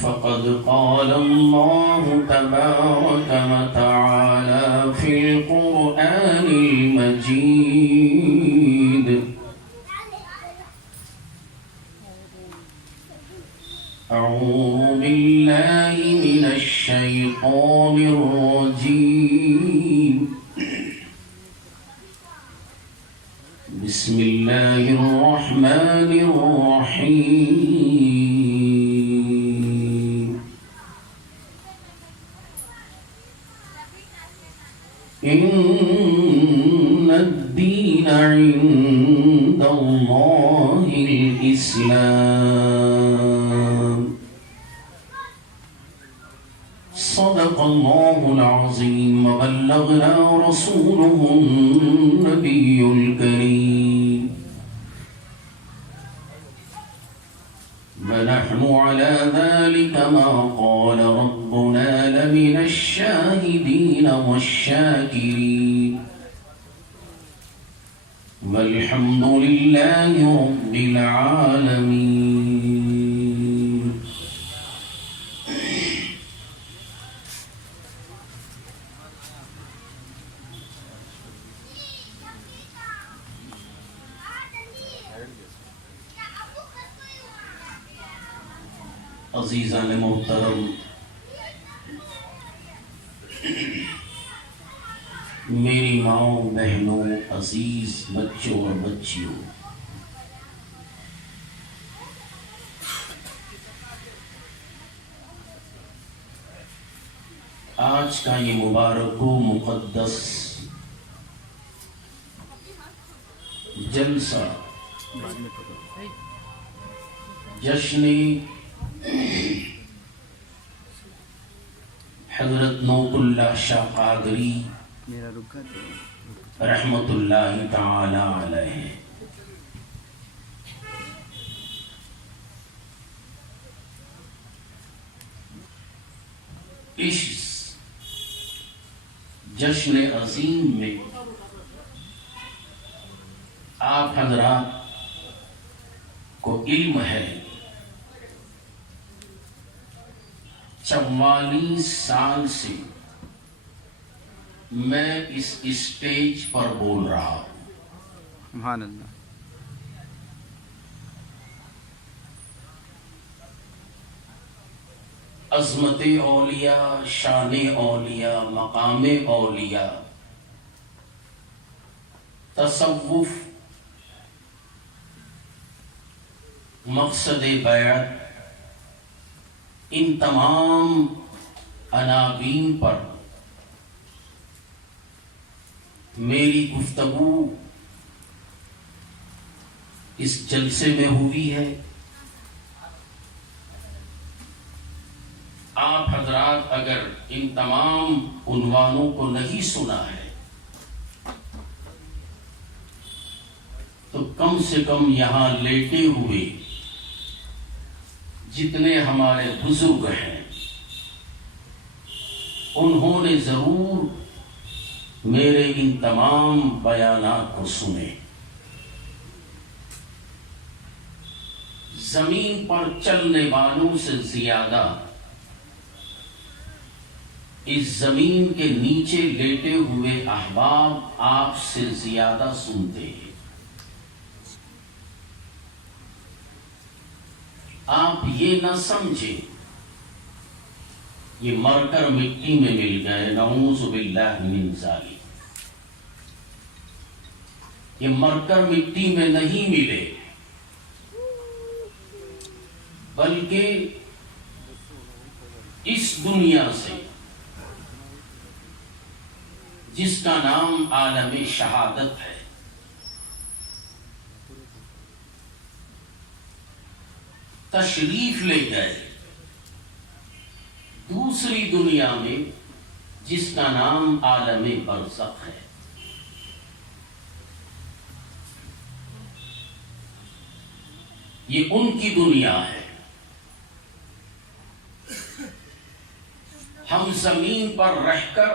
فقد قال الله تبارك وتعالى في القرآن المجيد: أعوذ بالله من الشيطان الرجيم. بسم الله الرحمن الرحيم. إن الدين عند الله الإسلام. صدق الله العظيم وبلغنا رسوله النبي الكريم، ونحن على ذلك ما قال ربنا لمن الشاهدين والشاكرين، والحمد لله رب العالمين. عزیزان محترم، میری ماؤں، بہنوں، عزیز بچوں اور بچیوں، آج کا یہ مبارک و مقدس جلسہ جشن حضرت نعوت اللہ شاہ قادری رحمت اللہ تعالی علیہ، اس جشن عظیم میں آپ حضرات کو علم ہے 44 سال سے میں اس اسٹیج پر بول رہا ہوں. سبحان اللہ. عظمت اولیاء، شان اولیاء، مقام اولیاء، تصوف، مقصد بیعت، ان تمام عناوین پر میری گفتگو اس جلسے میں ہوئی ہے. آپ حضرات اگر ان تمام عنوانوں کو نہیں سنا ہے تو کم سے کم یہاں لیٹے ہوئے جتنے ہمارے بزرگ ہیں انہوں نے ضرور میرے ان تمام بیانات کو سنے. زمین پر چلنے والوں سے زیادہ اس زمین کے نیچے لیٹے ہوئے احباب آپ سے زیادہ سنتے ہیں. آپ یہ نہ سمجھیں یہ مر کر مٹی میں مل گئے، نعوذ باللہ من ذالک. یہ مر کر مٹی میں نہیں ملے، بلکہ اس دنیا سے جس کا نام عالم شہادت ہے، تشریف لے گئے دوسری دنیا میں جس کا نام عالم برزخ ہے. یہ ان کی دنیا ہے. ہم زمین پر رہ کر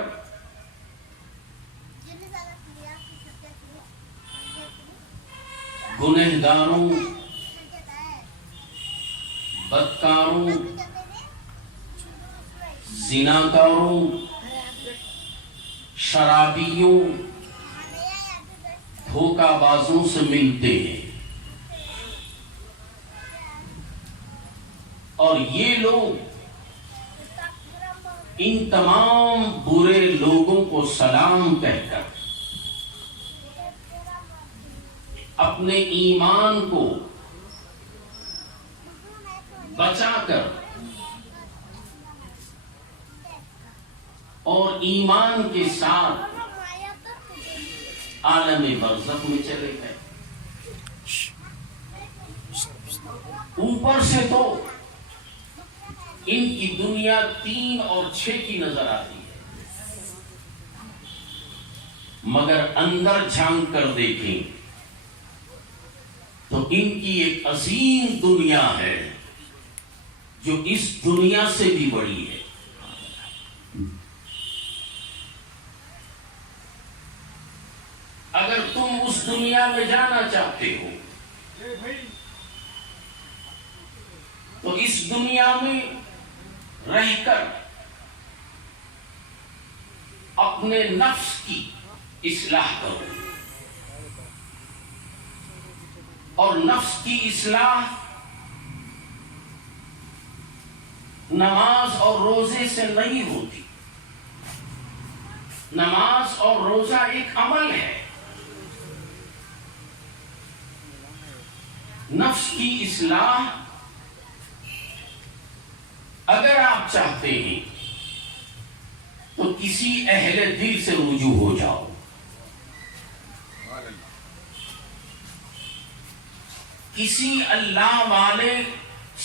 گنہگاروں، بدکاروں، زناکاروں، شرابیوں، دھوکہ بازوں سے ملتے ہیں، اور یہ لوگ ان تمام برے لوگوں کو سلام کہہ کر اپنے ایمان کو بچا کر اور ایمان کے ساتھ عالم برزخ میں چلے گئے۔ اوپر سے تو ان کی دنیا 3 اور 6 کی نظر آتی ہے، مگر اندر جھانک کر دیکھیں تو ان کی ایک عظیم دنیا ہے جو اس دنیا سے بھی بڑی ہے۔ اگر تم اس دنیا میں جانا چاہتے ہو تو اس دنیا میں رہ کر اپنے نفس کی اصلاح کرو، اور نفس کی اصلاح نماز اور روزے سے نہیں ہوتی۔ نماز اور روزہ ایک عمل ہے، نفس کی اصلاح اگر آپ چاہتے ہیں تو کسی اہل دل سے رجوع ہو جاؤ، کسی اللہ والے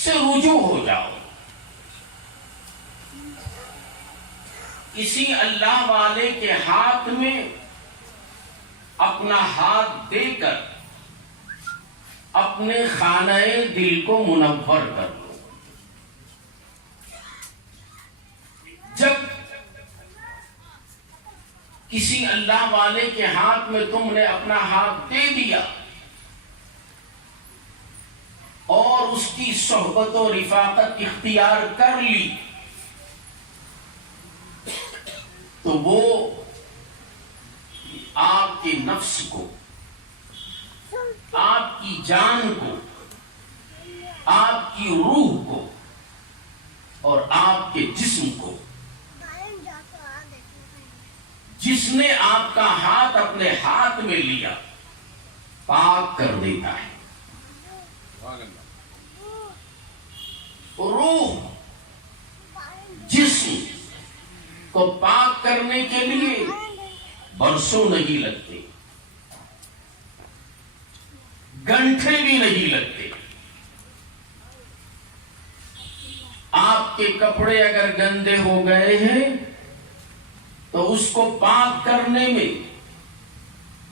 سے رجوع ہو جاؤ، کسی اللہ والے کے ہاتھ میں اپنا ہاتھ دے کر اپنے خانہ دل کو منور کر لو۔ جب کسی اللہ والے کے ہاتھ میں تم نے اپنا ہاتھ دے دیا اور اس کی صحبت و رفاقت اختیار کر لی تو وہ آپ کے نفس کو، آپ کی جان کو، آپ کی روح کو اور آپ کے جسم کو، جس نے آپ کا ہاتھ اپنے ہاتھ میں لیا، پاک کر دیتا ہے۔ روح، جسم کو پاک کرنے کے لیے برسوں نہیں لگتے، گھنٹے بھی نہیں لگتے۔ آپ کے کپڑے اگر گندے ہو گئے ہیں تو اس کو پاک کرنے میں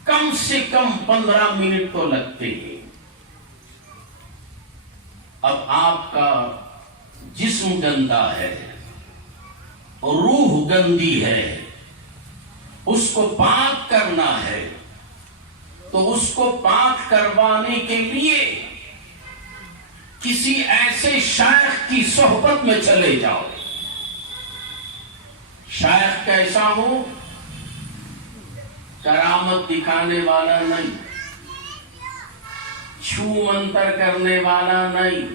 کم سے کم 15 منٹ تو لگتے ہیں۔ اب آپ کا جسم گندا ہے اور روح گندی ہے، اس کو پاک کرنا ہے تو اس کو پاک کروانے کے لیے کسی ایسے شیخ کی صحبت میں چلے جاؤ۔ شیخ کیسا ہو؟ کرامت دکھانے والا نہیں، چھو منتر کرنے والا نہیں،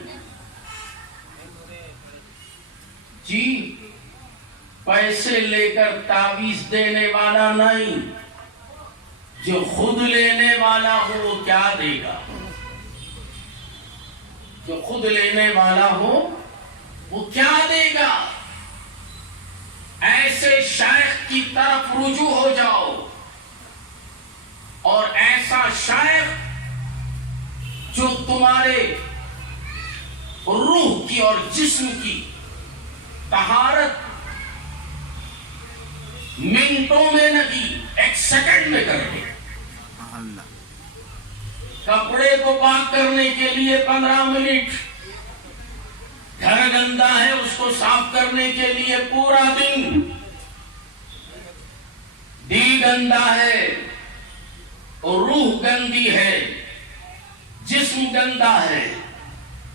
جی پیسے لے کر تعویذ دینے والا نہیں۔ جو خود لینے والا ہو وہ کیا دے گا؟ جو خود لینے والا ہو وہ کیا دے گا؟ ایسے شیخ کی طرف رجوع ہو جاؤ، اور ایسا شیخ جو تمہارے روح کی اور جسم کی طہارت منٹوں میں نہیں، 1 سیکنڈ میں کر دے۔ کپڑے کو پاک کرنے کے لیے 15 منٹ، گھر گندا ہے اس کو صاف کرنے کے لیے پورا دن، دل گندا ہے اور روح گندی ہے، جسم گندا ہے،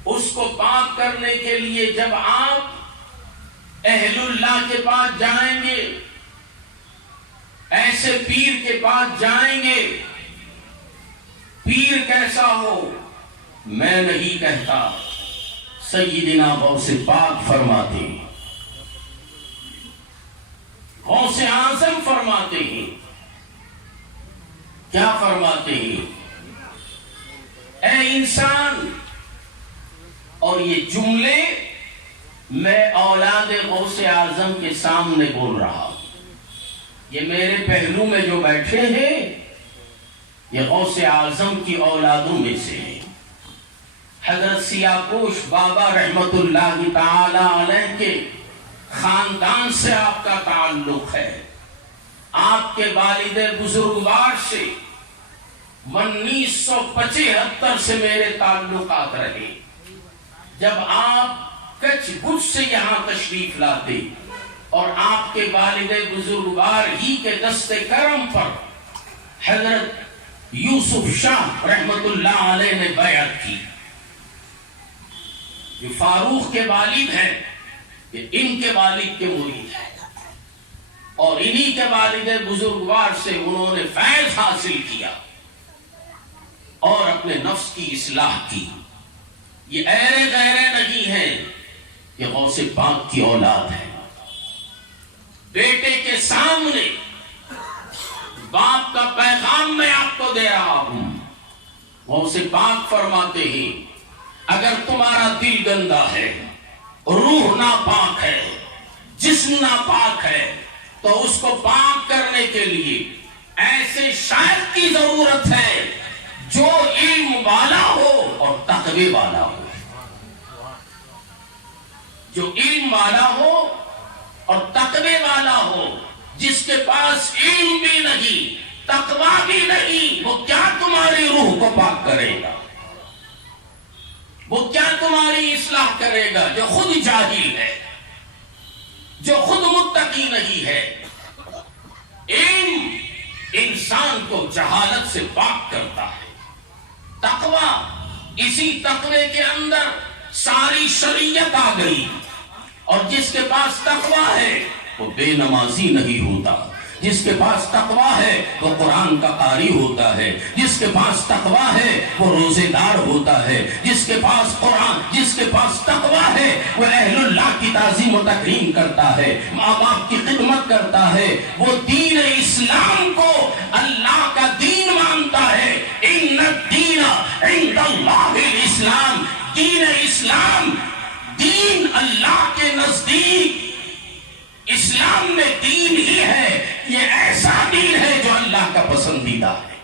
اس کو پاک کرنے کے لیے جب آپ اہل اللہ کے پاس جائیں گے، ایسے پیر کے پاس جائیں گے۔ پیر کیسا ہو میں نہیں کہتا، سیدنا غوث پاک فرماتے ہیں، غوث اعظم فرماتے ہیں۔ کیا فرماتے ہیں؟ اے انسان، اور یہ جملے میں اولاد غوث اعظم کے سامنے بول رہا ہوں، یہ میرے پہلو میں جو بیٹھے ہیں یہ غوث اعظم کی اولادوں میں سے ہیں۔ حضرت سیاکوش بابا رحمت اللہ تعالی علیہ کے خاندان سے آپ کا تعلق ہے۔ آپ کے والد بزرگوار سے 1975 سے میرے تعلقات رہے۔ جب آپ کچھ بچ سے یہاں تشریف لاتے اور آپ کے والد بزرگوار ہی کے دست کرم پر حضرت یوسف شاہ رحمت اللہ علیہ نے بیعت کی، جو فاروق کے والد ہیں، یہ ان کے والد کے مرید ہیں، اور انہی کے والد بزرگوار سے انہوں نے فیض حاصل کیا اور اپنے نفس کی اصلاح کی۔ یہ ایرے غیرے نہیں ہیں، یہ غوث پاک کی اولاد ہے۔ بیٹے کے سامنے باپ کا پیغام میں آپ کو دے رہا ہوں۔ غوث پاک فرماتے ہیں، اگر تمہارا دل گندا ہے، روح ناپاک ہے، جسم ناپاک ہے، تو اس کو پاک کرنے کے لیے ایسے شاعر کی ضرورت ہے جو علم والا ہو اور تقوی والا ہو، جو علم والا ہو اور تقوی والا ہو۔ جس کے پاس علم بھی نہیں، تقوی بھی نہیں، وہ کیا تمہاری روح کو پاک کرے گا؟ وہ کیا تمہاری اصلاح کرے گا جو خود جاہل ہے، جو خود متقی نہیں ہے؟ علم انسان کو جہالت سے پاک کرتا ہے۔ تقوی، اسی تقوی کے اندر ساری شریعت آ گئی، اور جس کے پاس تقوی ہے وہ بے نمازی نہیں ہوتا، جس کے پاس تقوی ہے وہ قرآن کا قاری ہوتا ہے، جس کے پاس تقوی ہے وہ روزے دار ہوتا ہے، جس کے پاس تقوی ہے وہ اہل اللہ کی تعظیم و تکریم کرتا ہے، ماں باپ کی خدمت کرتا ہے، وہ دین اسلام کو اللہ کا دین مانتا ہے۔ ان الدین عند اللہ الاسلام، دین اسلام، دین اللہ کے نزدیک اسلام میں دین ہی ہے، یہ ایسا دین ہے جو اللہ کا پسندیدہ ہے،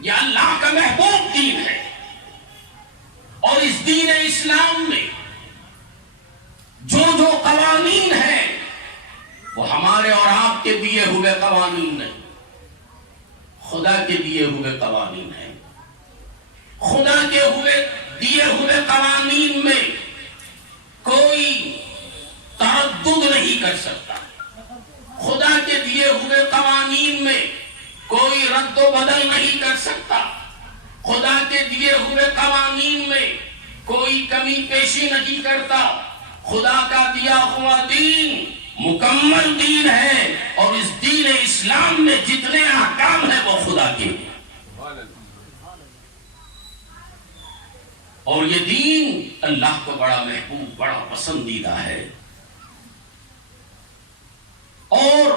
یہ اللہ کا محبوب دین ہے۔ اور اس دین اسلام میں جو قوانین ہیں وہ ہمارے اور آپ کے دیے ہوئے قوانین نہیں، خدا کے دیے ہوئے قوانین ہیں۔ خدا کے دیے ہوئے قوانین میں کوئی تردد نہیں کر سکتا، خدا کے دیے ہوئے قوانین میں کوئی رد و بدل نہیں کر سکتا، خدا کے دیے ہوئے قوانین میں کوئی کمی پیشی نہیں کرتا۔ خدا کا دیا ہوا دین مکمل دین ہے، اور اس دین اسلام میں جتنے احکام ہیں وہ خدا کے ہیں، اور یہ دین اللہ کو بڑا محبوب، بڑا پسندیدہ ہے۔ اور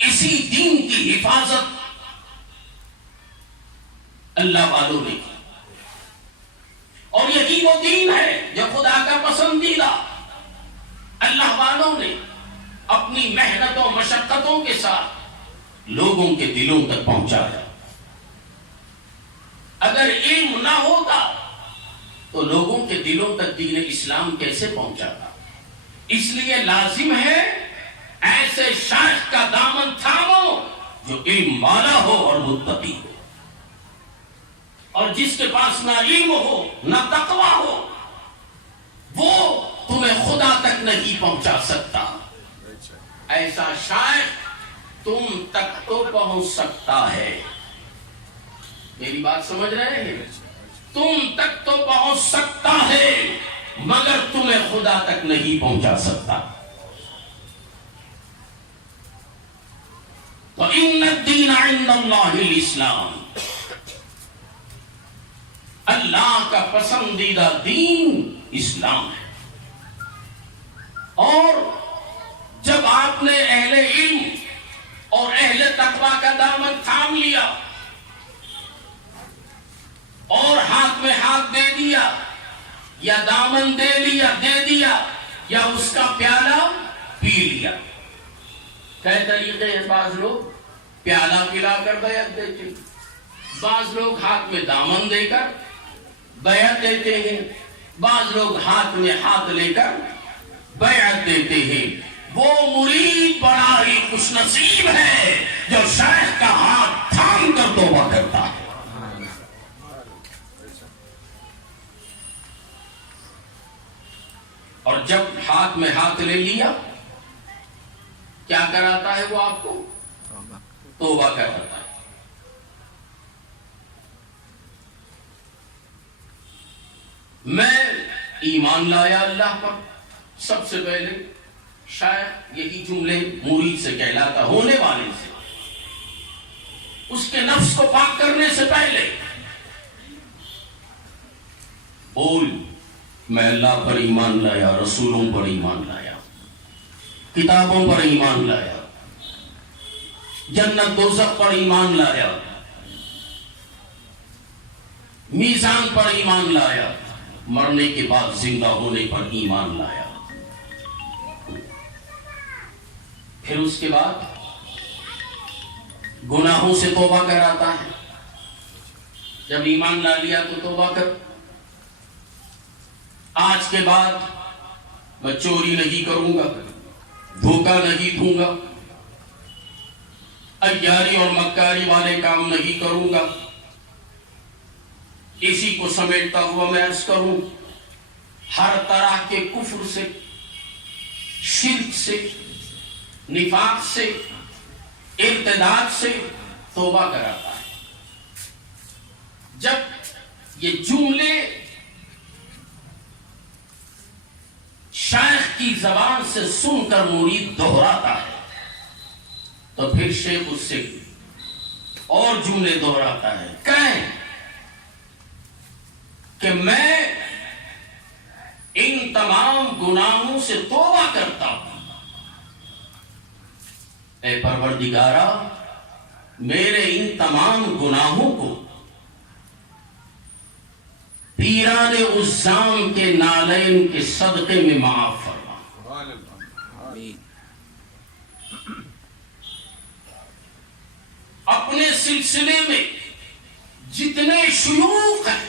اسی دین کی حفاظت اللہ والوں نے کی، اور یہی وہ دین ہے جو خدا کا پسندیدہ اللہ والوں نے اپنی محنت و مشقتوں کے ساتھ لوگوں کے دلوں تک پہنچایا۔ اگر علم نہ ہوتا تو لوگوں کے دلوں تک دین اسلام کیسے پہنچاتا؟ اس لیے لازم ہے ایسے شیخ کا دامن تھامو جو علم والا ہو اور متقی ہو، اور جس کے پاس نہ علم ہو نہ تقوی ہو وہ تمہیں خدا تک نہیں پہنچا سکتا۔ ایسا شیخ تم تک تو پہنچ سکتا ہے، میری بات سمجھ رہے ہیں؟ تم تک تو پہنچ سکتا ہے، مگر تمہیں خدا تک نہیں پہنچا سکتا. تو ان الدین عند اللہ الاسلام، اللہ کا پسندیدہ دین اسلام ہے. اور جب آپ نے اہل علم اور اہل تقوی کا دامن تھام لیا اور ہاتھ میں ہاتھ دے دیا یا دامن دے دیا یا اس کا پیالہ پی لیا. کئی طریقے ہیں، بعض لوگ پیالہ پلا کر بیعت دیتے ہیں، بعض لوگ ہاتھ میں دامن دے کر بیعت دیتے ہیں، بعض لوگ ہاتھ میں ہاتھ لے کر بیعت دیتے ہیں. وہ مرید بڑا ہی خوش نصیب ہے جو شیخ کا ہاتھ تھام کر توبہ کرتا ہے. اور جب ہاتھ میں ہاتھ لے لیا کیا کراتا ہے وہ آپ کو؟ توبہ کراتا ہے. میں ایمان لایا اللہ پر، سب سے پہلے شاید یہی جملے مرید سے کہلاتا، ہونے والے سے، اس کے نفس کو پاک کرنے سے پہلے بول میں اللہ پر ایمان لایا، رسولوں پر ایمان لایا، کتابوں پر ایمان لایا، جنت دوزخ پر ایمان لایا، میزان پر ایمان لایا، مرنے کے بعد زندہ ہونے پر ایمان لایا. پھر اس کے بعد گناہوں سے توبہ کراتا ہے. جب ایمان لا لیا تو توبہ کر، آج کے بعد میں چوری نہیں کروں گا، دھوکہ نہیں دوں گا، عیاری اور مکاری والے کام نہیں کروں گا. اسی کو سمیٹتا ہوا میں عرض کروں، ہر طرح کے کفر سے، شرک سے، نفاق سے، ارتداد سے توبہ کراتا ہے. جب یہ جملے شیخ کی زبان سے سن کر مرید دہراتا ہے تو پھر شیخ اس سے اور جملے دہراتا ہے. کہیں کہ میں ان تمام گناہوں سے توبہ کرتا ہوں، اے پروردگارا میرے ان تمام گناہوں کو پیران عزام کے نالین کے صدقے میں معاف فرما. اپنے سلسلے میں جتنے شیوخ ہیں،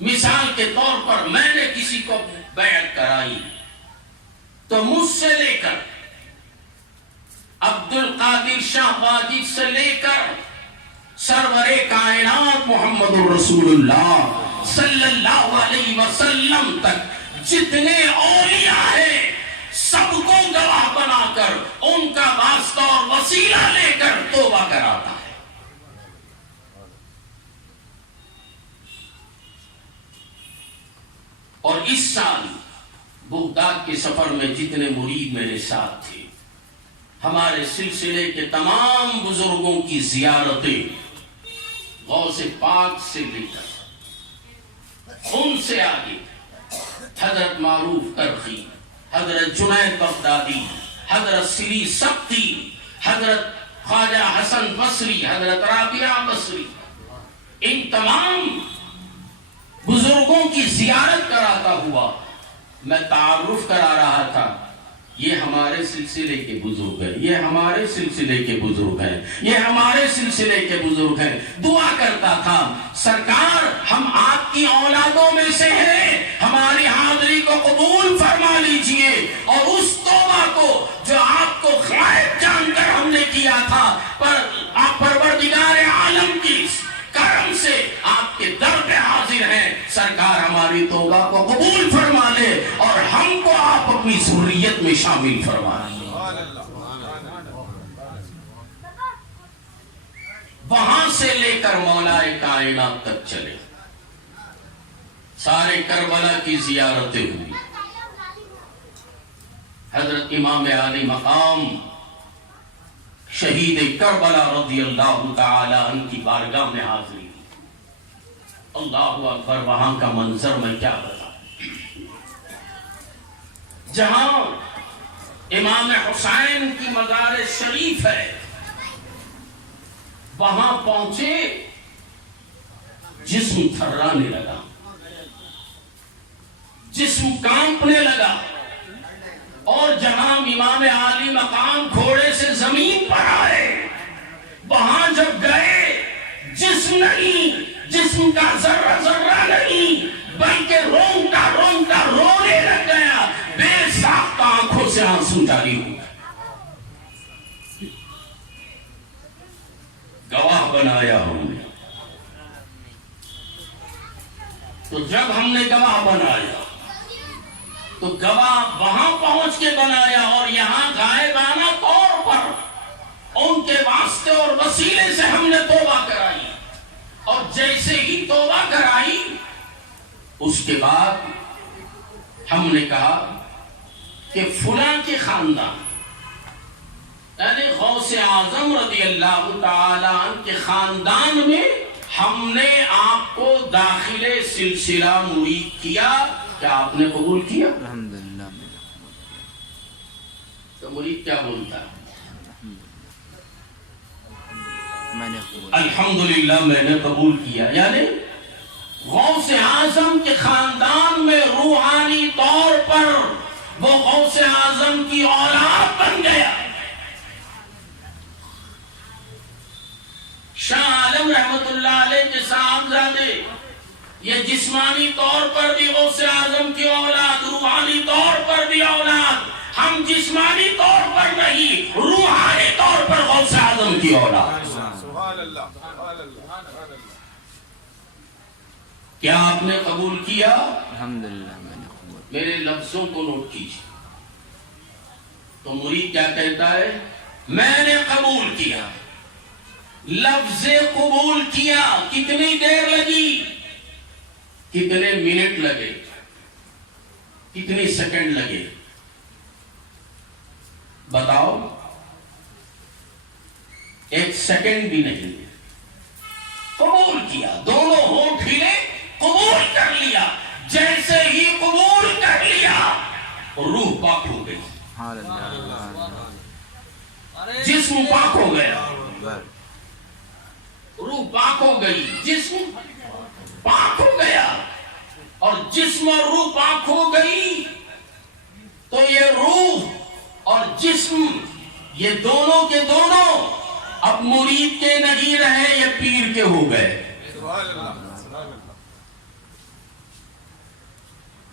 مثال کے طور پر میں نے کسی کو بیعت کرائی تو مجھ سے لے کر عبد القادر شاہ واجد سے لے کر سرور کائنات محمد الرسول اللہ صلی اللہ علیہ وسلم تک جتنے اولیاء ہیں سب کو گواہ بنا کر ان کا واسطہ اور وسیلہ لے کر توبہ کراتا ہے. اور اس سال بغداد کے سفر میں جتنے مرید میرے ساتھ تھے، ہمارے سلسلے کے تمام بزرگوں کی زیارتیں غوث پاک سے لے کر ان سے آگے حضرت معروف کرخی، حضرت جنید بغدادی، حضرت سری سبتی، حضرت خواجہ حسن بصری، حضرت رابعہ بصری، ان تمام بزرگوں کی زیارت کراتا ہوا میں تعارف کرا رہا تھا. یہ ہمارے سلسلے کے بزرگ ہیں، یہ ہمارے سلسلے کے بزرگ ہیں، یہ ہمارے سلسلے کے بزرگ ہیں. دعا کرتا تھا سرکار ہم آپ کی اولادوں میں سے ہیں، ہماری حاضری کو قبول فرما لیجئے اور اس توبہ کو جو آپ کو غائب جان کر ہم نے کیا تھا پر آپ پروردگار عالم کی کرم سے آپ کے در پہ حاضر ہیں، سرکار ہماری توبہ کو قبول فرما لے اور ہم کو آپ اپنی ذریت میں شامل فرما لیں. وہاں سے لے کر مولا کائنات تک چلے. سارے کربلا کی زیارتیں ہوئی. حضرت امام علی مقام شہید کربلا رضی اللہ تعالی عنہ کی بارگاہ میں حاضری. اللہ اکبر، وہاں کا منظر میں کیا بتاؤں. جہاں امام حسین کی مزار شریف ہے، وہاں پہنچے، جسم تھرانے لگا، جسم کانپنے لگا. اور جہاں امام عالی مقام گھوڑے سے زمین پر آئے، وہاں جب گئے، جسم نہیں، جسم کا ذرہ ذرہ نہیں، بلکہ رونگتا رونگتا رونے لگ گیا. بے ساختہ آنکھوں سے آنسو جاری ہو گئے. گواہ بنایا ہم نے. تو جب ہم نے گواہ بنایا تو گواہ وہاں پہنچ کے بنایا، اور یہاں غائبانہ طور پر ان کے واسطے اور وسیلے سے ہم نے توبہ کرائی. اور جیسے ہی توبہ کرائی، اس کے بعد ہم نے کہا کہ فلاں کے خاندان، یعنی غوث اعظم رضی اللہ تعالی عنہ کے خاندان میں ہم نے آپ کو داخل سلسلہ مرید کیا. کیا آپ نے قبول کیا؟ الحمدللہ. تو مرید کیا بولتا ہے؟ میں نے قبول. الحمدللہ میں نے قبول کیا. یعنی غوث اعظم کے خاندان میں روحانی طور پر وہ غوث اعظم کی اولاد بن گیا. شاہ عالم رحمت اللہ علیہ کے صاحبزادے، یہ جسمانی طور پر بھی غوث اعظم کی اولاد، روحانی طور پر بھی اولاد. ہم جسمانی طور پر نہیں، روحانی طور پر غوث اعظم کی اولاد. سبحان اللہ، سبحان اللہ. کیا آپ نے قبول کیا؟ الحمدللہ میں نے قبول. میرے لفظوں کو نوٹ کیجیے. تو مرید کیا کہتا ہے؟ میں نے قبول کیا. لفظ قبول کیا کتنی دیر لگی؟ کتنے منٹ لگے؟ کتنی سیکنڈ لگے؟ بتاؤ. 1 سیکنڈ بھی نہیں. قبول کیا، دونوں ہونٹ ہلے، قبول کر لیا. جیسے ہی قبول کر لیا، روح پاک ہو گئی، جسم پاک ہو گیا. روح پاک ہو گئی، جسم پاک ہو گیا. اور جسم اور روح پاک ہو گئی تو یہ روح اور جسم، یہ دونوں کے دونوں اب مرید کے نہیں رہے، یہ پیر کے ہو گئے. سبحان اللہ، سبحان اللہ.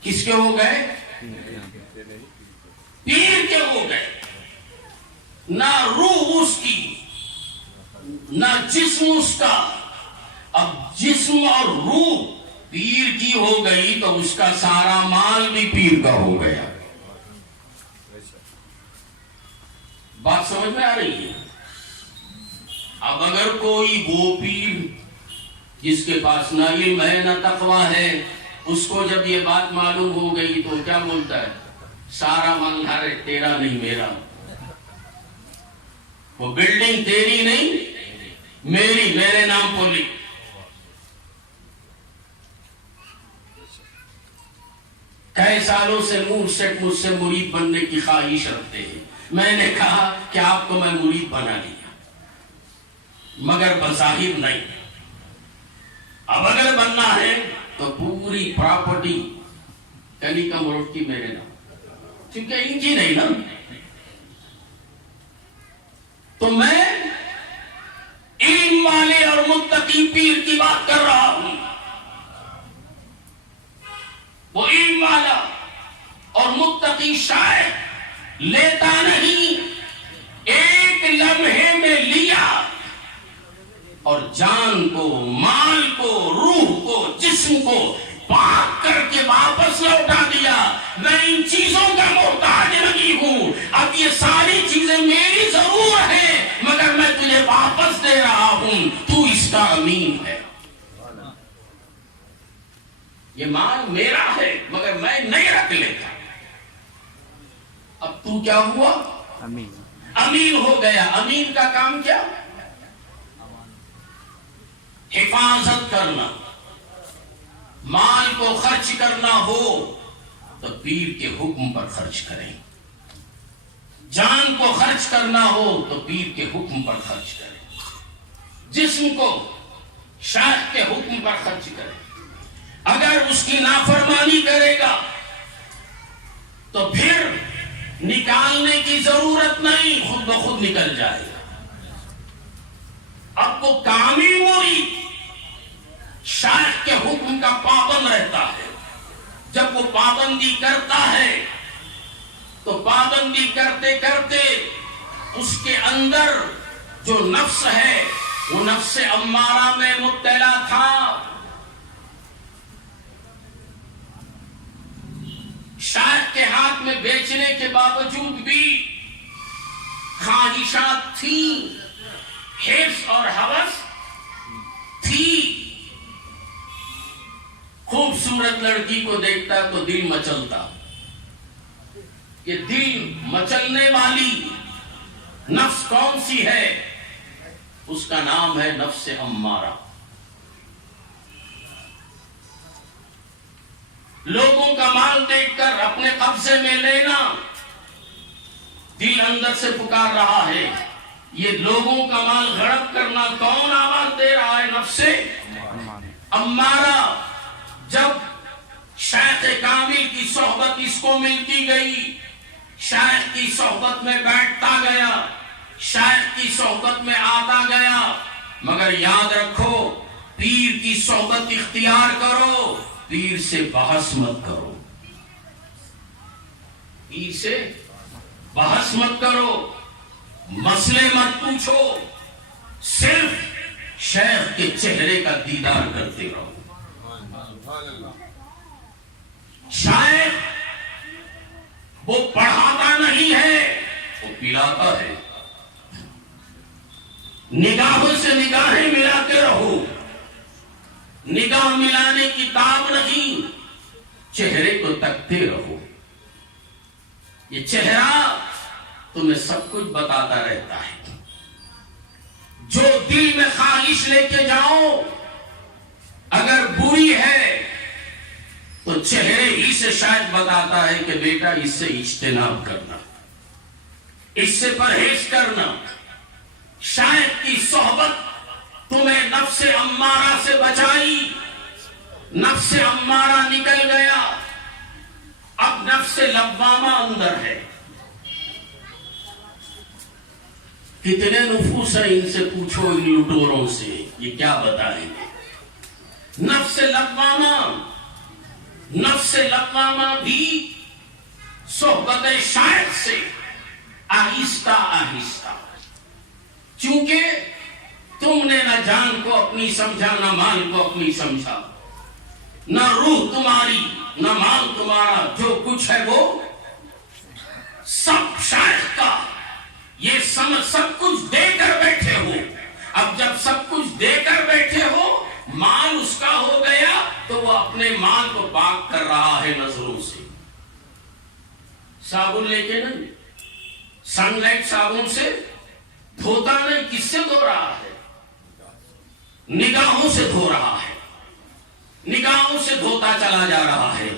کس کے ہو گئے؟ پیر کے ہو گئے. نہ روح اس کی، نہ جسم اس کا. اب جسم اور روح پیر کی ہو گئی تو اس کا سارا مال بھی پیر کا ہو گیا. بات سمجھ میں آ رہی ہے؟ اب اگر کوئی وہ پیر جس کے پاس نہ علم ہے نہ تقویٰ ہے، اس کو جب یہ بات معلوم ہو گئی تو کیا بولتا ہے؟ سارا مال ہر تیرا نہیں میرا، وہ بلڈنگ تیری نہیں میری، میرے نام پر لکھ. کئی سالوں سے نور سیٹ مجھ سے مرید بننے کی خواہش رکھتے ہیں. میں نے کہا کہ آپ کو میں مرید بنا لیا، مگر بظاہر نہیں. اب اگر بننا ہے تو پوری پراپرٹی کنی کا مروٹ کی میرے نام، کیونکہ ان کی نہیں نا. تو میں علم والے اور متقی پیر کی بات کر رہا ہوں. وہ علم والا اور متقی شاید لیتا نہیں، ایک لمحے میں لیا اور جان کو، مال کو، روح کو، جسم کو پاک کر کے واپس لوٹا دیا. میں ان چیزوں کا محتاج نہیں ہوں. اب یہ ساری چیزیں میری ضرور ہیں، مگر میں تجھے واپس دے رہا ہوں، تو اس کا امین ہے. یہ مال میرا ہے مگر میں نہیں رکھ لیتا. اب تو کیا ہوا؟ امین. امین ہو گیا. امین کا کام کیا؟ حفاظت کرنا. مال کو خرچ کرنا ہو تو پیر کے حکم پر خرچ کریں. جان کو خرچ کرنا ہو تو پیر کے حکم پر خرچ کریں. جسم کو شیخ کے حکم پر خرچ کریں. اگر اس کی نافرمانی کرے گا تو پھر نکالنے کی ضرورت نہیں، خود بخود نکل جائے گا. اب وہ کامل مرید شیخ کے حکم کا پابند رہتا ہے. جب وہ پابندی کرتا ہے تو پابندی کرتے کرتے اس کے اندر جو نفس ہے وہ نفس امارہ میں مبتلا تھا. شیخ کے ہاتھ میں بیچنے کے باوجود بھی خواہشات تھیں، حرص اور ہوس تھی. خوبصورت لڑکی کو دیکھتا تو دل مچلتا. یہ دل مچلنے والی نفس کون سی ہے؟ اس کا نام ہے نفس امارہ. لوگوں کا مال دیکھ کر اپنے قبضے میں لینا. دل اندر سے پکار رہا ہے یہ لوگوں کا مال غرق کرنا. کون آواز دے رہا ہے؟ نفس امارہ. جب شیخ کامل کی صحبت اس کو ملتی گئی، شیخ کی صحبت میں بیٹھتا گیا، شیخ کی صحبت میں آتا گیا. مگر یاد رکھو پیر کی صحبت اختیار کرو، پیر سے بحث مت کرو. پیر سے بحث مت کرو، مسئلے مت پوچھو، صرف شیخ کے چہرے کا دیدار کرتے رہو. شیخ وہ پڑھاتا نہیں ہے، وہ پلاتا ہے. نگاہوں سے نگاہیں ملاتے رہو. نگاہ ملانے کی تاب نہیں، چہرے کو تکتے رہو. یہ چہرہ تمہیں سب کچھ بتاتا رہتا ہے. جو دل میں خواہش لے کے جاؤ اگر بری ہے تو چہرے ہی سے شاید بتاتا ہے کہ بیٹا اس سے اجتناب کرنا، اس سے پرہیز کرنا. شاید کی صحبت تمہیں نفس امارہ سے بچائی. نفس امارہ نکل گیا، اب نفس لوامہ اندر ہے. کتنے نفوس ہیں ان سے پوچھو، ان لٹوروں سے، یہ کیا بتائیں گے. نفس لوامہ، نفس لوامہ بھی صحبت شیخ سے آہستہ آہستہ، چونکہ تم نے نہ جان کو اپنی سمجھا نہ مال کو اپنی سمجھا، نہ روح تمہاری نہ مال تمہارا، جو کچھ ہے وہ سب شیخ کا. یہ سب کچھ دے کر بیٹھے ہو. اب جب سب کچھ دے کر بیٹھے ہو، مال اس کا ہو گیا تو وہ اپنے مال کو پاک کر رہا ہے نظروں سے. صابن لے کے نہیں، سن لائٹ صابن سے دھوتا نہیں. کس سے دھو رہا ہے؟ نگاہوں سے دھو رہا ہے. نگاہوں سے دھوتا چلا جا رہا ہے.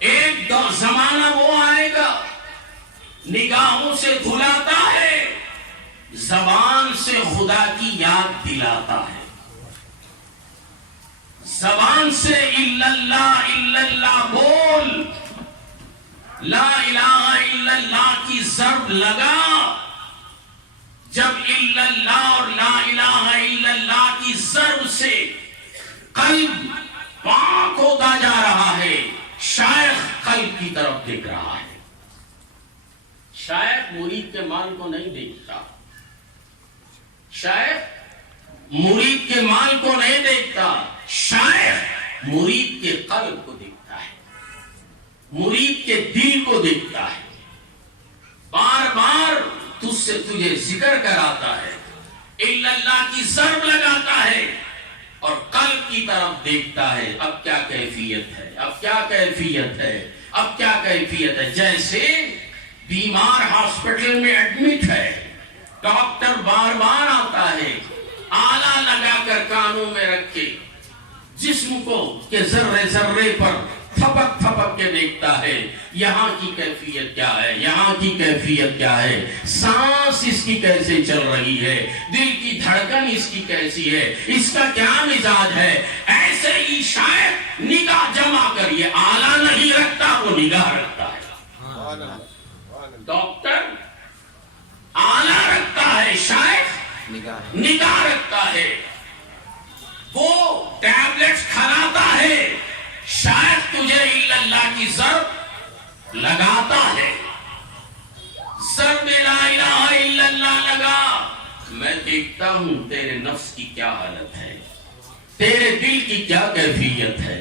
ایک زمانہ وہ آئے گا نگاہوں سے دھلاتا ہے، زبان سے خدا کی یاد دلاتا ہے. زبان سے الا اللہ بول، لا الہ الا اللہ کی ضرب لگا. جب الا اللہ اور لا الہ الا اللہ کی ضرب سے قلب پاک ہوتا جا رہا ہے، شیخ قلب کی طرف دیکھ رہا ہے. شیخ مرید کے مال کو نہیں دیکھتا. شیخ مرید کے مال کو نہیں دیکھتا. شیخ مرید کے قلب کو دیکھتا ہے، مرید کے دل کو دیکھتا ہے. بار بار تجھ سے تجھے ذکر کراتا ہے، الا اللہ کی ضرب لگاتا ہے اور قلب کی طرف دیکھتا ہے اب کیا کیفیت ہے، اب کیا کیفیت ہے، اب کیا کیفیت ہے. جیسے بیمار ہاسپٹل میں ایڈمٹ ہے، ڈاکٹر بار بار آتا ہے، آلہ لگا کر کانوں میں رکھ کے جسم کو کہ ذرے ذرے پر تھپک تھپک کے دیکھتا ہے یہاں کی کیفیت کیا ہے، یہاں کی کیفیت کیا ہے، سانس اس کی کیسے چل رہی ہے، دل کی دھڑکن اس کی کیسی ہے، اس کا کیا مزاج ہے. ایسے ہی شاید نگاہ جما کر، یہ آلہ نہیں رکھتا، وہ نگاہ رکھتا ہے. ڈاکٹر آلہ رکھتا ہے، شاید نگاہ رکھتا ہے. وہ ٹیبلٹس کھلاتا ہے، شاید تجھے اللہ کی ضرب لگاتا ہے. ضرب لا الہ الا اللہ لگا، میں دیکھتا ہوں تیرے نفس کی کیا حالت ہے، تیرے دل کی کیا کیفیت ہے.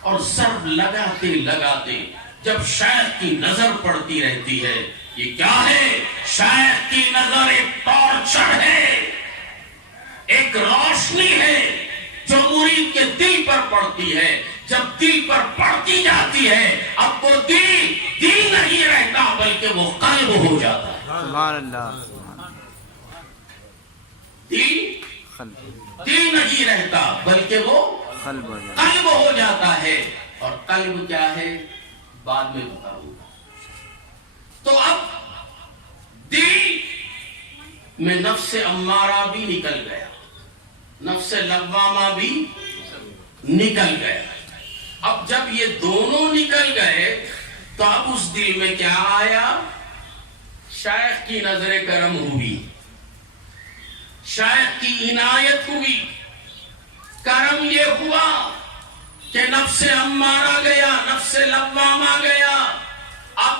اور ضرب لگاتے لگاتے جب شیخ کی نظر پڑتی رہتی ہے، یہ کیا ہے؟ شیخ کی نظر ایک ٹارچر ہے، ایک روشنی ہے جو مرید کے دل پر پڑتی ہے. جب دل پر پڑتی جاتی ہے اب وہ دل نہیں رہتا بلکہ وہ قلب ہو جاتا ہے. سبحان اللہ. دل نہیں رہتا بلکہ وہ قلب ہو جاتا ہے. اور قلب کیا ہے بعد میں بتاؤں گا. تو اب دل میں نفس امارہ بھی نکل گیا، نفس لوامہ بھی نکل گیا. اب جب یہ دونوں نکل گئے تو اب اس دل میں کیا آیا؟ شیخ کی نظر کرم ہوئی، شیخ کی عنایت ہوئی. کرم یہ ہوا کہ نفس امارہ گیا، نفس لوامہ گیا، اب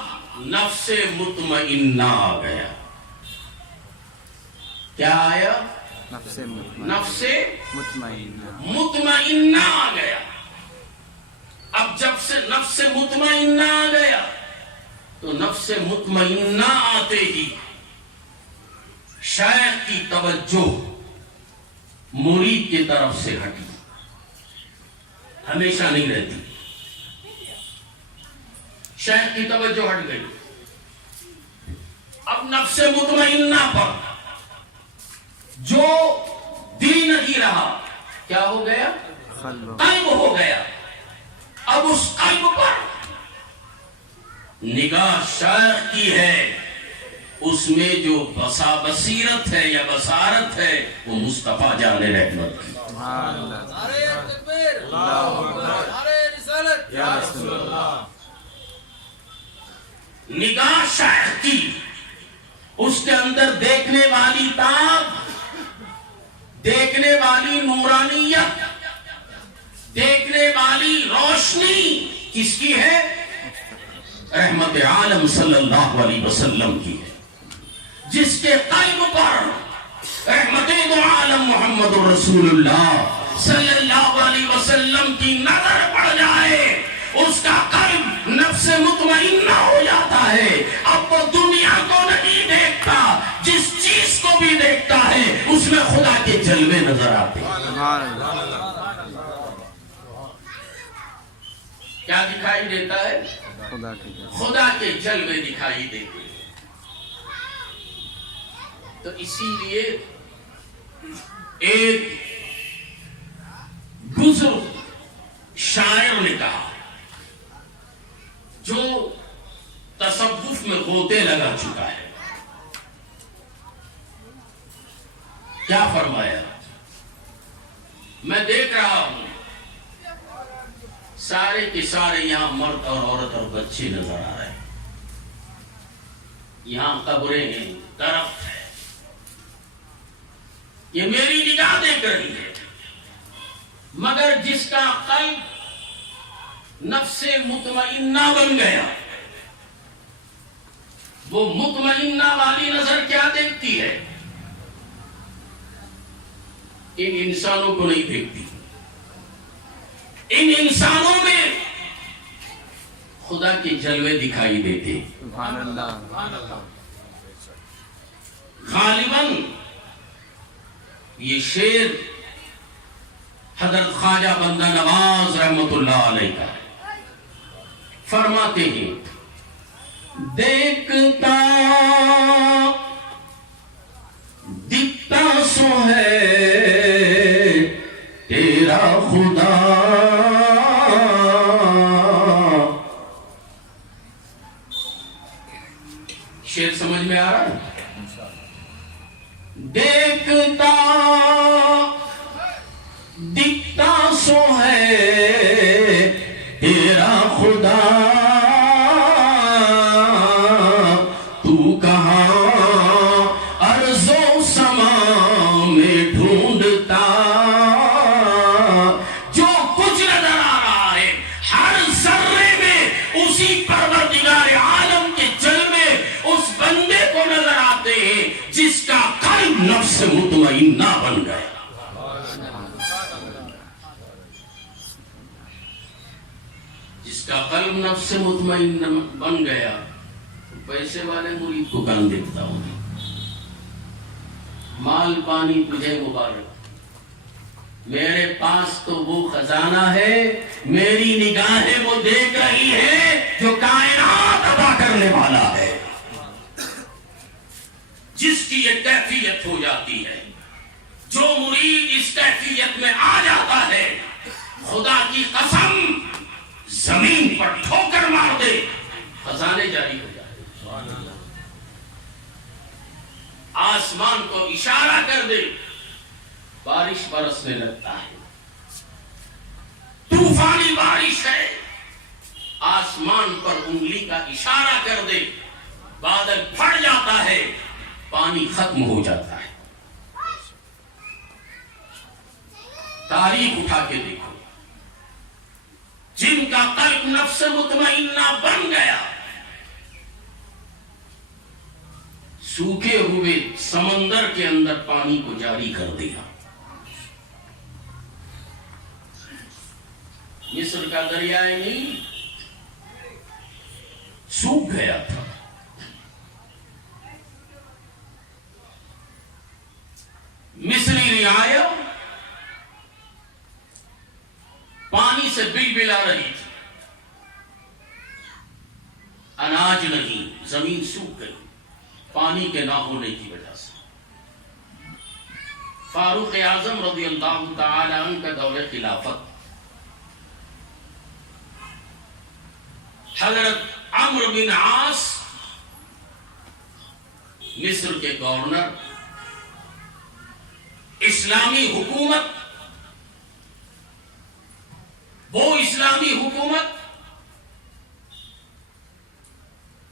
نفس مطمئنہ آ گیا. کیا آیا؟ نفس مطمئنہ آ گیا. اب جب سے نفس مطمئنہ آ گیا تو نفس مطمئنہ آتے ہی شیخ کی توجہ مرید کی طرف سے ہٹی، ہمیشہ نہیں رہتی. شیخ کی توجہ ہٹ گئی. اب نفس مطمئنہ پر جو دل نہیں رہا کیا ہو گیا؟ قلب ہو گیا. اب اس قلب پر نگاہ شیخ کی ہے، اس میں جو بصیرت ہے یا بصارت ہے وہ مصطفیٰ جان رحمت کی. نگاہ شیخ کی، اس کے اندر دیکھنے والی تاب، دیکھنے والی نورانیت، دیکھنے والی روشنی کس کی ہے؟ رحمت عالم صلی اللہ علیہ وسلم کی ہے. جس کے قلب پر رحمت عالم محمد رسول اللہ صلی اللہ علیہ وسلم کی نظر پڑ جائے اس کا قلب نفس مطمئنہ ہو جاتا ہے. اب وہ دنیا کو نہیں دیکھتا، جس چیز کو بھی دیکھتا ہے اس میں خدا کے جلوے نظر آتے ہیں. کیا دکھائی دیتا ہے؟ خدا کے جلوے دکھائی دیتے ہیں. تو اسی لیے ایک بزرگ شاعر نے کہا جو تصوف میں غوطے لگا چکا ہے، کیا فرمایا؟ میں دیکھ رہا ہوں سارے کے سارے یہاں مرد اور عورت اور بچے نظر آ رہے ہیں، یہاں قبریں ہیں، درخت ہے، یہ میری نگاہ دیکھ رہی ہے. مگر جس کا قلب نفس مطمئنہ بن گیا وہ مطمئنہ والی نظر کیا دیکھتی ہے؟ ان انسانوں کو نہیں دیکھتی. ان انسانوں میں خدا کے جلوے دکھائی دیتے. غالباً یہ شعر حضرت خواجہ بندہ نواز رحمت اللہ علیہ کا ہے. فرماتے ہیں دیکھتا دکھتا سو ہے تیرا خدا. شعر سمجھ میں آ رہا ہے؟ دیکھتا دکھتا سو ہے تیرا خدا. تو کہاں ارض و سما میں ڈھونڈتا. جو کچھ نظر آ رہا ہے ہر ذرے میں اسی پروردگار عالم کے جلوے اس بندے کو نظر آتے ہیں جس کا قلب نفس مطمئنہ بن گیا. جس کا قلب نفس مطمئنہ بن گیا. پیسے والے مرید کو کہاں دیکھتا ہوں. مال پانی تجھے مبارک، میرے پاس تو وہ خزانہ ہے، میری نگاہیں وہ دیکھ رہی ہے جو کائنات ادا کرنے والا ہے. جس کی یہ کیفیت ہو جاتی ہے، جو مرید اس کیفیت میں آ جاتا ہے، خدا کی قسم زمین پر ٹھوکر مار دے خزانے جاری ہو جاتے. آسمان کو اشارہ کر دے بارش برسنے لگتا ہے. طوفانی بارش ہے، آسمان پر انگلی کا اشارہ کر دے بادل پھٹ جاتا ہے، پانی ختم ہو جاتا ہے. تاریخ اٹھا کے دیکھو، جن کا قلب نفس مطمئنہ بن گیا، سوکھے ہوئے سمندر کے اندر پانی کو جاری کر دیا. مصر کا دریائے نیل سوکھ گیا تھا. مصری رعایا پانی سے بلبلا رہی تھی، اناج نہیں، زمین سوکھ گئی پانی کے نہ ہونے کی وجہ سے. فاروق اعظم رضی اللہ تعالی عنہ کا دور خلافت، حضرت عمرو بن عاص مصر کے گورنر، اسلامی حکومت، وہ اسلامی حکومت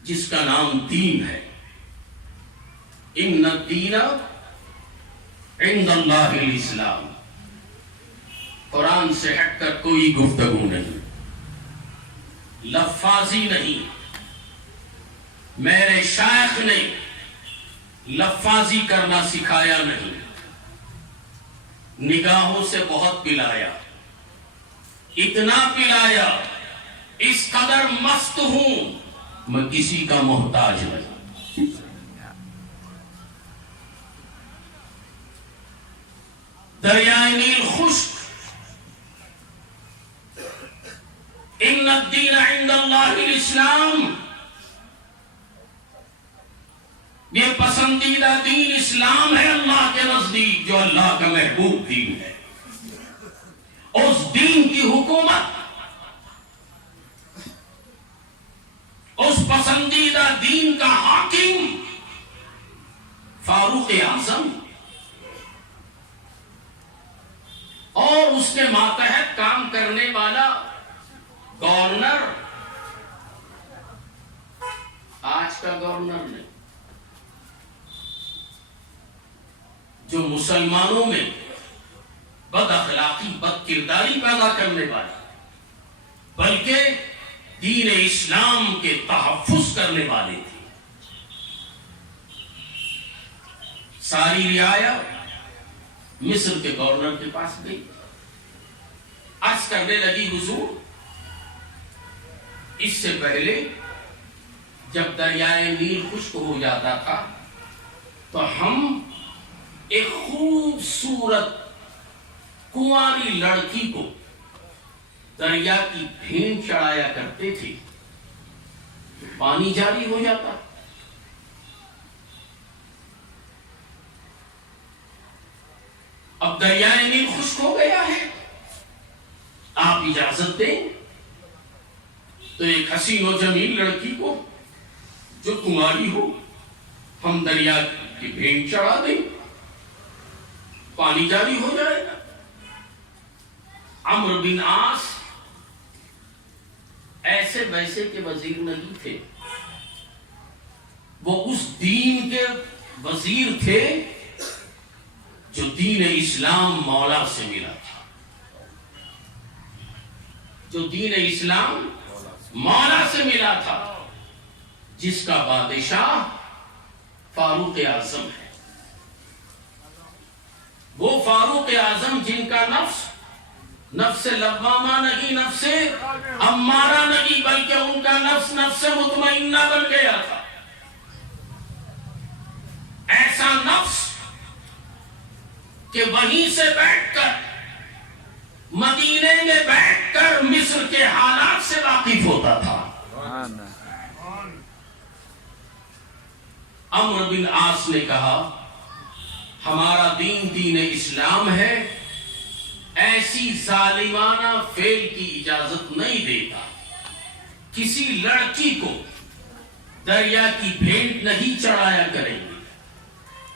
جس کا نام دین ہے. ان الدین عند اللہ الاسلام. قرآن سے ہٹ کر کوئی گفتگو نہیں، لفاظی نہیں. میرے شیخ نے لفاظی کرنا سکھایا نہیں، نگاہوں سے بہت پلایا، اتنا پلایا اس قدر مست ہوں میں کسی کا محتاج نہیں. دریائے نیل خشک، ان الدین عند اللہ الاسلام، یہ پسندیدہ دین اسلام ہے اللہ کے نزدیک، جو اللہ کا محبوب دین ہے. اس دین کی حکومت، اس پسندیدہ دین کا حاکم فاروق اعظم اور اس کے ماتحت کام کرنے والا گورنر. آج کا گورنر نہیں، جو مسلمانوں میں بد اخلاقی بد کرداری پیدا کرنے والا، بلکہ دین اسلام کے تحفظ کرنے والے تھے. ساری رعایا مصر کے گورنر کے پاس گئی، عرض کرنے لگی حضور اس سے پہلے جب دریائے نیل خشک ہو جاتا تھا تو ہم ایک خوبصورت کنواری لڑکی کو دریا کی بھینٹ چڑھایا کرتے تھے، پانی جاری ہو جاتا۔ اب دریائے نیل خشک ہو گیا ہے، آپ اجازت دیں تو ایک حسین و جمیل لڑکی کو جو تمہاری ہو ہم دریا کی بھینٹ چڑھا دیں، پانی جاری ہو جائے گا۔ عمرو بن عاص ایسے ویسے کے وزیر نہیں تھے، وہ اس دین کے وزیر تھے جو دین اسلام مولا سے ملا تھا، جو دین اسلام مولا سے ملا تھا، جس کا بادشاہ فاروق اعظم ہے۔ وہ فاروق اعظم جن کا نفس لوامہ نہیں، نفس امارہ نہیں، بلکہ ان کا نفس مطمئنہ بن گیا تھا۔ ایسا نفس کہ وہیں سے بیٹھ کر مدینے میں بیٹھ کر مصر کے حالات سے واقف ہوتا تھا۔ عمرو بن عاص نے کہا ہمارا دین دین اسلام ہے، ایسی ظالمانہ فعل کی اجازت نہیں دیتا، کسی لڑکی کو دریا کی بھینٹ نہیں چڑھایا کریں گے۔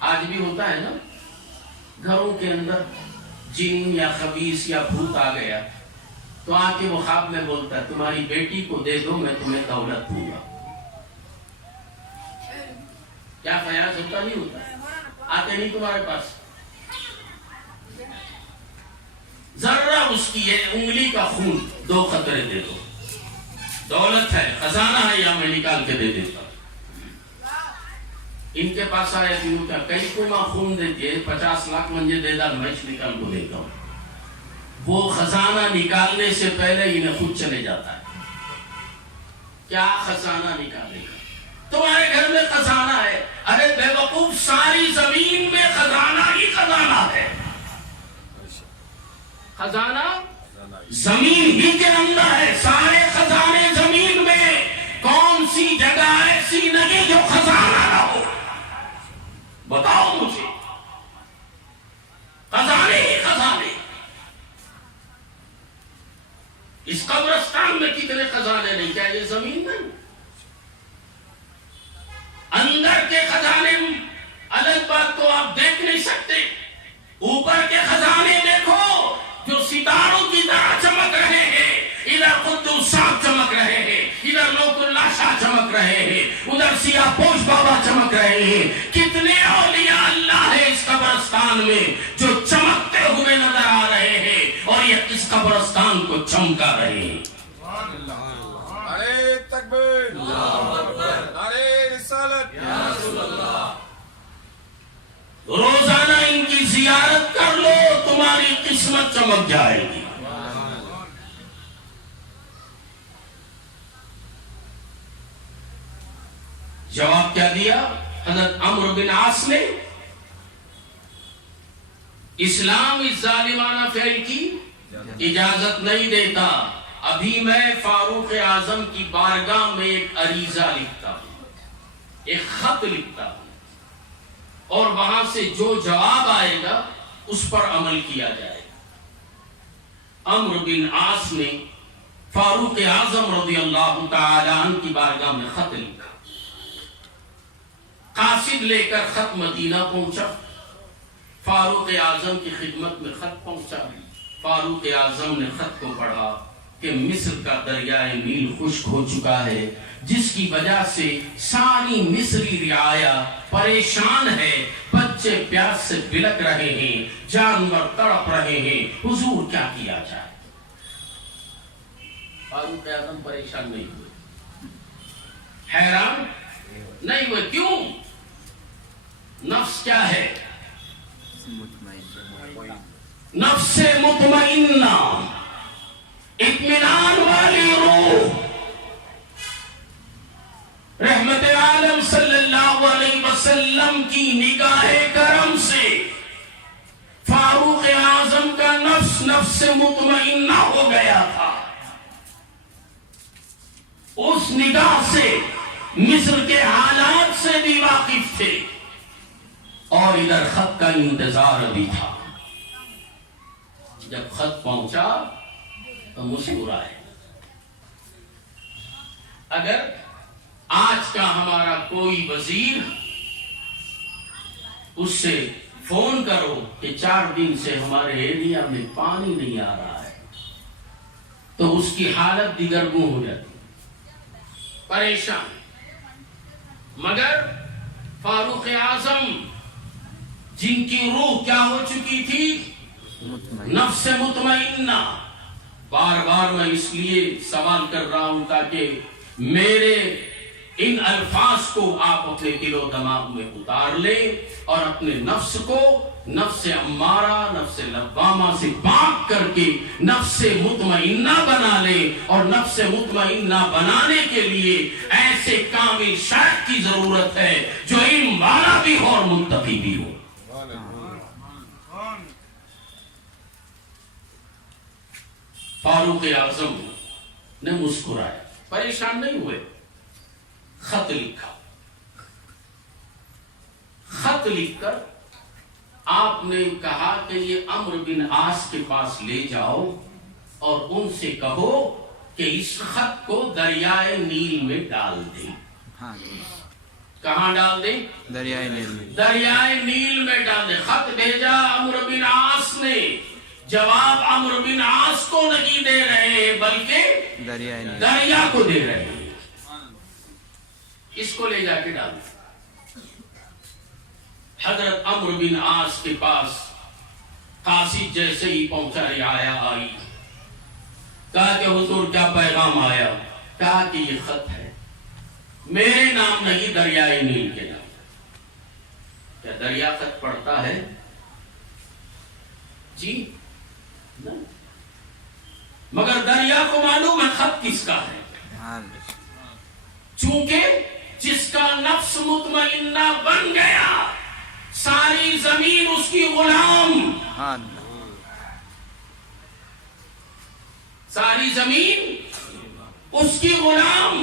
آج بھی ہوتا ہے نا، گھروں کے اندر جن یا خبیث یا بھوت آ گیا تو آ کے وہ خواب میں بولتا ہے تمہاری بیٹی کو دے دو میں تمہیں دولت دوں گا۔ کیا خیال ہوتا نہیں ہوتا؟ آتے نہیں تمہارے پاس، ذرا اس کی یہ انگلی کا خون 2 قطرے دے دو، دولت ہے، خزانہ ہے، یا میں نکال کے دے دیتا۔ ان کے پاس آیا دنوں کا کئی کو ماں خون دیتی ہے، 50 لاکھ منجے دے دا میں نکال کو دیتا ہوں۔ وہ خزانہ نکالنے سے پہلے انہیں خود چلے جاتا ہے۔ کیا خزانہ نکالے گا؟ تمہارے گھر میں خزانہ ہے۔ ارے بے وقوف، ساری زمین میں خزانہ ہی خزانہ ہے۔ خزانہ زمین ہی کے اندر ہے، سارے خزانے زمین میں، کون سی جگہ ایسی نہیں جو خزانہ نہ ہو؟ بتاؤ مجھے، خزانے ہی خزانے۔ اس قبرستان میں کتنے خزانے نہیں، کیا یہ زمین نہیں؟ اندر کے خزانے الگ بات تو آپ دیکھ نہیں سکتے، اوپر کے خزانے دیکھو جو ستاروں کی طرح چمک رہے ہیں۔ ادھر قدوس صاحب چمک رہے ہیں، ادھر لوک اللہ شاہ چمک رہے ہیں، ادھر سیاہ پوش بابا چمک رہے ہیں۔ کتنے اولیاء اللہ ہے اس قبرستان میں جو چمکتے ہوئے نظر آ رہے ہیں، اور یہ اس قبرستان کو چمکا رہے ہیں۔ نعرہ تکبیر، نعرہ رسالت، روزانہ ان کی زیارت کر لو، تمہاری قسمت چمک جائے گی۔ جواب کیا دیا حضرت عمرو بن عاص نے؟ اسلام اس ظالمانہ فعل کی اجازت نہیں دیتا۔ ابھی میں فاروق اعظم کی بارگاہ میں ایک عریضہ لکھتا ہوں، ایک خط لکھتا ہوں، اور وہاں سے جو جواب آئے گا اس پر عمل کیا جائے گا۔ عمرو بن عاص نے فاروق اعظم رضی اللہ تعالی عنہ کی بارگاہ میں خط لکھا، قاصد لے کر خط مدینہ پہنچا، فاروق اعظم کی خدمت میں خط پہنچا۔ فاروق اعظم نے خط کو پڑھا کہ مصر کا دریائے نیل خشک ہو چکا ہے، جس کی وجہ سے ساری مصری رعایا پریشان ہے، بچے پیاس سے بلک رہے ہیں، جانور تڑپ رہے ہیں، حضور کیا کیا جائے؟ فاروق اعظم پریشان نہیں ہوئے، حیران نہیں ہوئے۔ کیوں؟ نفس کیا ہے؟ نفس مطمئنہ، اطمینان والی روح۔ رحمت عالم صلی اللہ علیہ وسلم کی نگاہ کرم سے فاروق اعظم کا نفس مطمئنہ ہو گیا تھا، اس نگاہ سے مصر کے حالات سے بھی واقف تھے، اور ادھر خط کا انتظار بھی تھا۔ جب خط پہنچا تو مسکرائے۔ اگر آج کا ہمارا کوئی وزیر، اس سے فون کرو کہ 4 دن سے ہمارے ایریا میں پانی نہیں آ رہا ہے، تو اس کی حالت دیگرگوں ہو جاتی، پریشان۔ مگر فاروق اعظم، جن کی روح کیا ہو چکی تھی؟ نفس مطمئنہ۔ بار بار میں اس لیے سوال کر رہا ہوں تاکہ میرے ان الفاظ کو آپ اپنے دل و دماغ میں اتار لیں، اور اپنے نفس کو نفس امارہ، نفس لوامہ سے پاک کر کے نفس مطمئنہ بنا لیں۔ اور نفس مطمئنہ بنانے کے لیے ایسے کامل شیخ کی ضرورت ہے جو علم والا بھی ہو اور منتقی بھی ہو۔ فاروق اعظم نے مسکرائے، پریشان نہیں ہوئے، خط لکھا۔ خط لکھ کر آپ نے کہا کہ یہ عمرو بن عاص کے پاس لے جاؤ اور ان سے کہو کہ اس خط کو دریائے نیل میں ڈال دیں۔ کہاں ڈال دیں؟ دریائے نیل میں۔ دریائے نیل میں ڈال دیں۔ خط بھیجا عمرو بن عاص نے، جواب عمرو بن عاص کو نہیں دے رہے ہیں بلکہ دریا کو دے رہے ہیں۔ اس کو لے جا کے ڈال دیں۔ حضرت عمرو بن عاص کے پاس قاصد جیسے ہی پہنچا، رعایا آئی، کہا کہ حضور کیا پیغام آیا؟ کہا کہ یہ خط ہے، میرے نام نہیں، دریائے نیل کے نام۔ کیا دریا خط پڑھتا ہے؟ جی نہیں، مگر دریا کو معلوم ہے خط کس کا ہے، چونکہ جس کا نفس مطمئنہ بن گیا ساری زمین اس کی غلام، ساری زمین اس کی غلام۔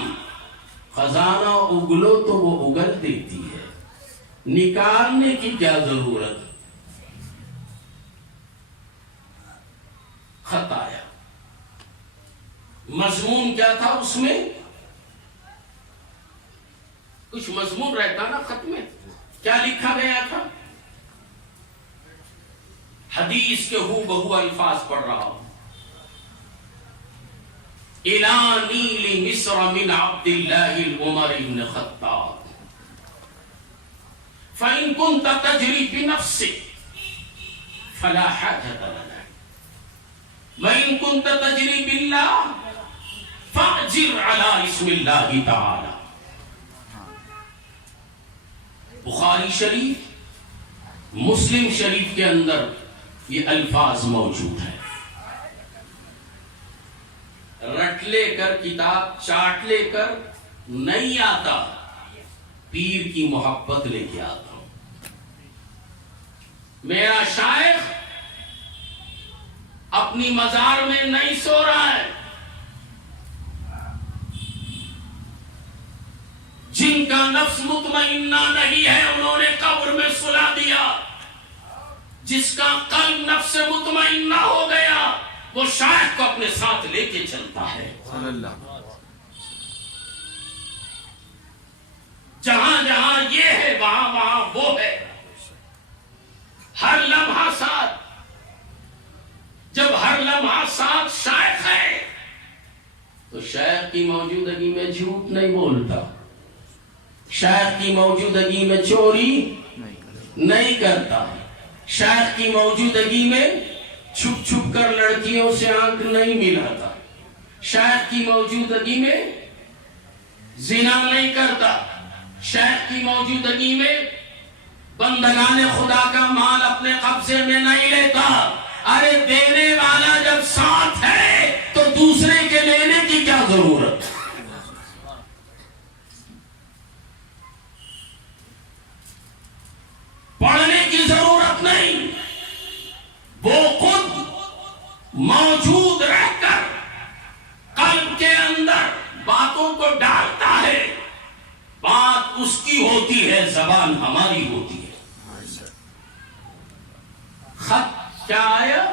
خزانہ اگلو تو وہ اگل دیتی ہے، نکالنے کی کیا ضرورت؟ خط آیا، مضمون کیا تھا اس میں؟ کچھ مضمون رہتا نا خط میں، کیا لکھا گیا تھا؟ حدیث کے ہو بہو الفاظ پڑھ رہا ہوں۔ إِلَى نِيلِ مِصْرَ مِنْ عَبْدِ اللَّهِ الْعُمَرِ بْنِ خَطَّابٍ فَإِن كُنْتَ تَجْرِي بِنَفْسِكَ فَلَا حَاجَةَ لَنَا وَإِن كُنْتَ تَجْرِي بِاللَّهِ فَأْجِرْ عَلَى اسْمِ اللَّهِ تَعَالَى۔ بخاری شریف، مسلم شریف کے اندر یہ الفاظ موجود ہیں۔ رٹ لے کر کتاب چاٹ لے کر نہیں آتا، پیر کی محبت لے کے آتا ہوں۔ میرا شیخ اپنی مزار میں نہیں سو رہا ہے، جن کا نفس مطمئنہ نہیں ہے انہوں نے قبر میں سلا دیا، جس کا قلب نفس مطمئنہ ہو گیا وہ شیخ کو اپنے ساتھ لے کے چلتا ہے۔ جہاں جہاں یہ ہے وہاں وہاں وہ ہے، ہر لمحہ ساتھ۔ جب ہر لمحہ ساتھ شیخ ہے تو شیخ کی موجودگی میں جھوٹ نہیں بولتا، شیخ کی موجودگی میں چوری نہیں کرتا، شیخ کی موجودگی میں چھپ چھپ کر لڑکیوں سے آنکھ نہیں ملاتا، شیخ کی موجودگی میں زنا نہیں کرتا، شیخ کی موجودگی میں بندگان خدا کا مال اپنے قبضے میں نہیں لیتا۔ ارے دینے والا جب ساتھ ہے تو دوسرے کے لینے کی کیا ضرورت؟ پڑھنے کی ضرورت نہیں، وہ خود موجود زبان ہماری ہوتی ہے. خط کیا آیا؟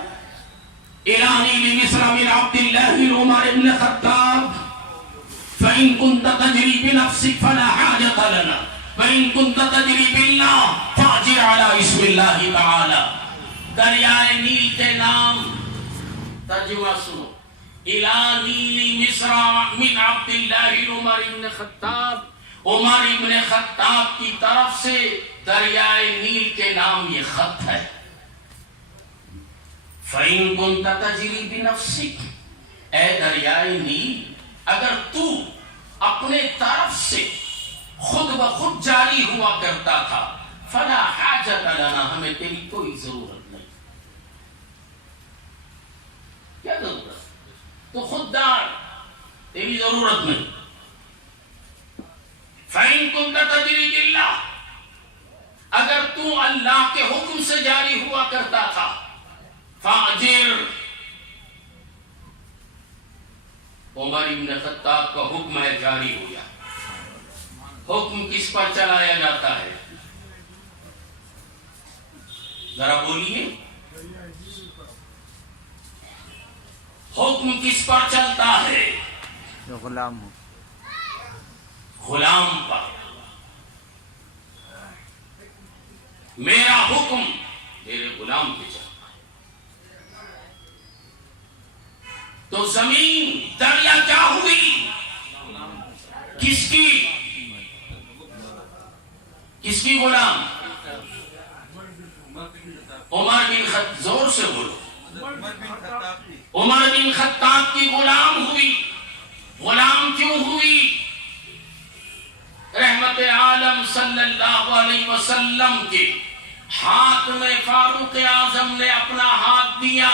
إلاني لمصر من عبد الله عمر بن الخطاب فإن كنت تجري بنفسك فلا حاجة لنا وإن كنت تجري بالله فاجر على اسم الله تعالى. دریائے نیل کے نام ترجمہ سنو. إلاني لمصر من عبد الله عمر بن الخطاب، عمر بن خطاب کی طرف سے دریائے نیل کے نام یہ خط ہے. فَإِن كُنْتَ تَجْرِي بِنَفْسِكَ، اے دریائے نیل اگر تو اپنے طرف سے خود بخود جاری ہوا کرتا تھا، فَلَا حَاجَةَ لَنَا، ہمیں تیری کوئی ضرورت نہیں. کیا ضرورت؟ تو خوددار، تیری ضرورت نہیں. فَإِن كُنْتَ تَجْرِي بِاللَّهِ، اگر تو اللہ کے حکم سے جاری ہوا کرتا تھا، فاجر، عمر بن خطاب کا حکم ہے جاری ہو گیا. حکم کس پر چلایا جاتا ہے؟ ذرا بولیے، حکم کس پر چلتا ہے؟ جو غلام ہو. غلام پر. میرا حکم میرے غلام پہ چلتا. تو زمین دریا کیا ہوئی؟ کس کی؟ کس کی غلام؟ عمر بن خطاب. زور سے بولو. عمر بن خطاب کی غلام ہوئی. غلام کیوں ہوئی؟ رحمت عالم صلی اللہ علیہ وسلم کے ہاتھ میں فاروق اعظم نے اپنا ہاتھ دیا.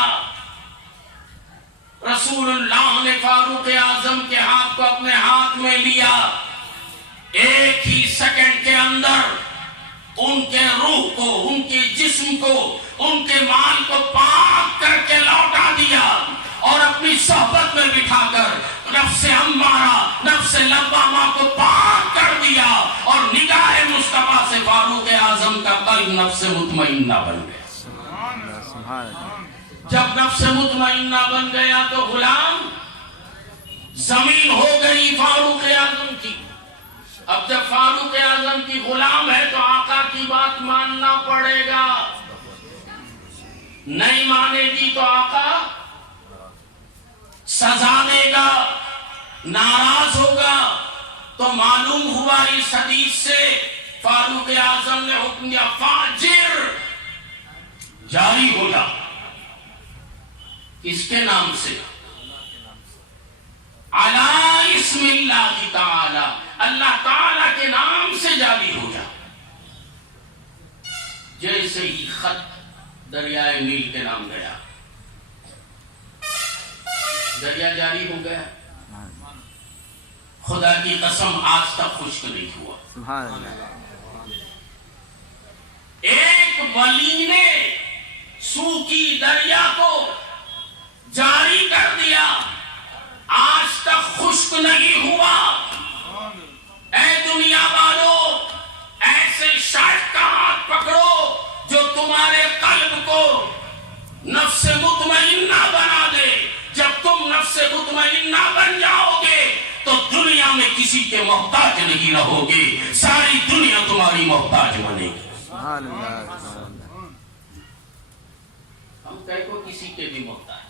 رسول اللہ نے فاروق اعظم کے ہاتھ کو اپنے ہاتھ میں لیا. ایک ہی سیکنڈ کے اندر ان کے روح کو، ان کے جسم کو، ان کے مال کو پاک کر کے لوٹا دیا اور اپنی صحبت میں بٹھا کر نفس امارہ، نفس لوامہ کو پاک کر دیا اور نگاہ مصطفیٰ سے فاروق اعظم کا قلب نفس مطمئنہ بن گیا. سبحان اللہ. جب نفس مطمئنہ بن گیا تو غلام زمین ہو گئی فاروق اعظم کی. اب جب فاروق اعظم کی غلام ہے تو آقا کی بات ماننا پڑے گا. نہیں مانے گی تو آقا سزا دے گا، ناراض ہوگا. تو معلوم ہوا اس حدیث سے فاروق اعظم نے حکم دیا فاجر جاری ہو جا. کس کے نام سے؟ علی اسم اللہ تعالی، اللہ تعالی کے نام سے جاری ہو جا. جیسے ہی خط دریائے نیل کے نام گیا، دریا جاری ہو گیا. خدا کی قسم آج تک خشک نہیں ہوا. سبحان اللہ. ایک ولی نے سوکی دریا کو جاری کر دیا، آج تک خشک نہیں ہوا. اے دنیا والو، ایسے شاید کا ہاتھ پکڑو جو تمہارے قلب کو نفس مطمئنہ بنا دے. جب تم نفس مطمئنہ بن جاؤ گے تو دنیا میں کسی کے محتاج نہیں رہو گے، ساری دنیا تمہاری محتاج بنے گی. سبحان اللہ. ہم کہیں کو کسی کے بھی محتاج